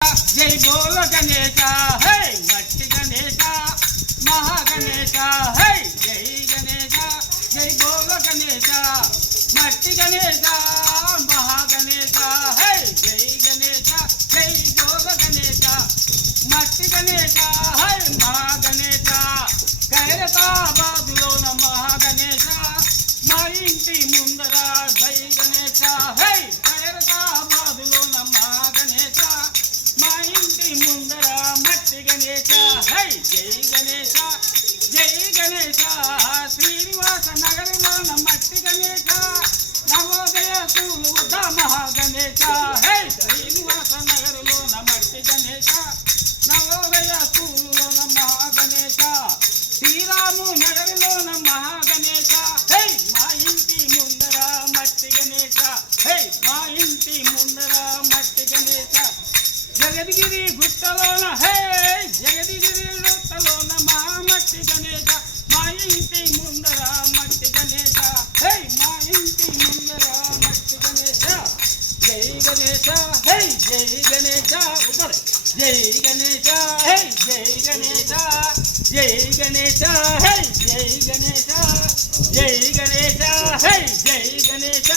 జై బోల గణేశ హై మట్టి గణేశ మహాగణేశ హై జై గణేశ జై బోల గణేశ మట్టి గణేశ మహాగణేశ హై జై గణేశ జై బోల గణేశ మట్టి గణేశ హై మహాగణేశ ఖైరతాబాదులోన మహాగణేశ మా ఇంటి ముందర జై గణేశ హై ఖైరతాబాదులోన మహాగణేశ మా ఇంటి ముందర మట్టి గణేశ హై జై గణేశ జై గణేశ శ్రీనివాస నగరంలోన మట్టి గణేశ నవోదయ సూలుద మహాగణేశ హై శ్రీనివాస నగరంలోన మట్టి గణేశ నవోదయ సూలులోన మహాగణేశ శ్రీరాము నగరంలోన మహాగణేశ హై మా ఇంటి ముందర మట్టి గణేశ హై మా ఇంటి ముందర మట్టి గణేశ జగద్గిరి గుట్టలోన హే జగద్గిరి గుట్టలోన మా మట్టి గణేశ మా ఇంటి ముందర మట్టి గణేశ హే మా ఇంటి ముందర మట్టి గణేశ జై గణేశ హే జై గణేశ జై గణేశ హే జై గణేశ జై గణేశ హే జై గణేశ జై గణేశ హే జై గణేశ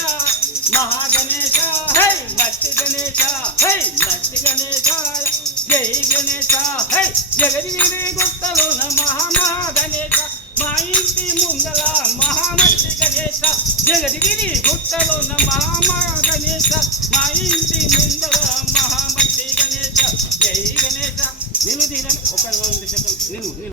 మహాగణేశ హే మట్టి గణేశ హే మట్టి గణేశ జై గణేశ హే జగద్గిరి గుట్టలోన మహాగణేశ మా ఇంటి ముంగల మహామట్టి గణేశ జగద్గిరి గుట్టలోన మహాగణేశ మా ఇంటి ముందర మహామట్టి గణేశ జై గణేశ నిలుదీరని ఒక నిలువు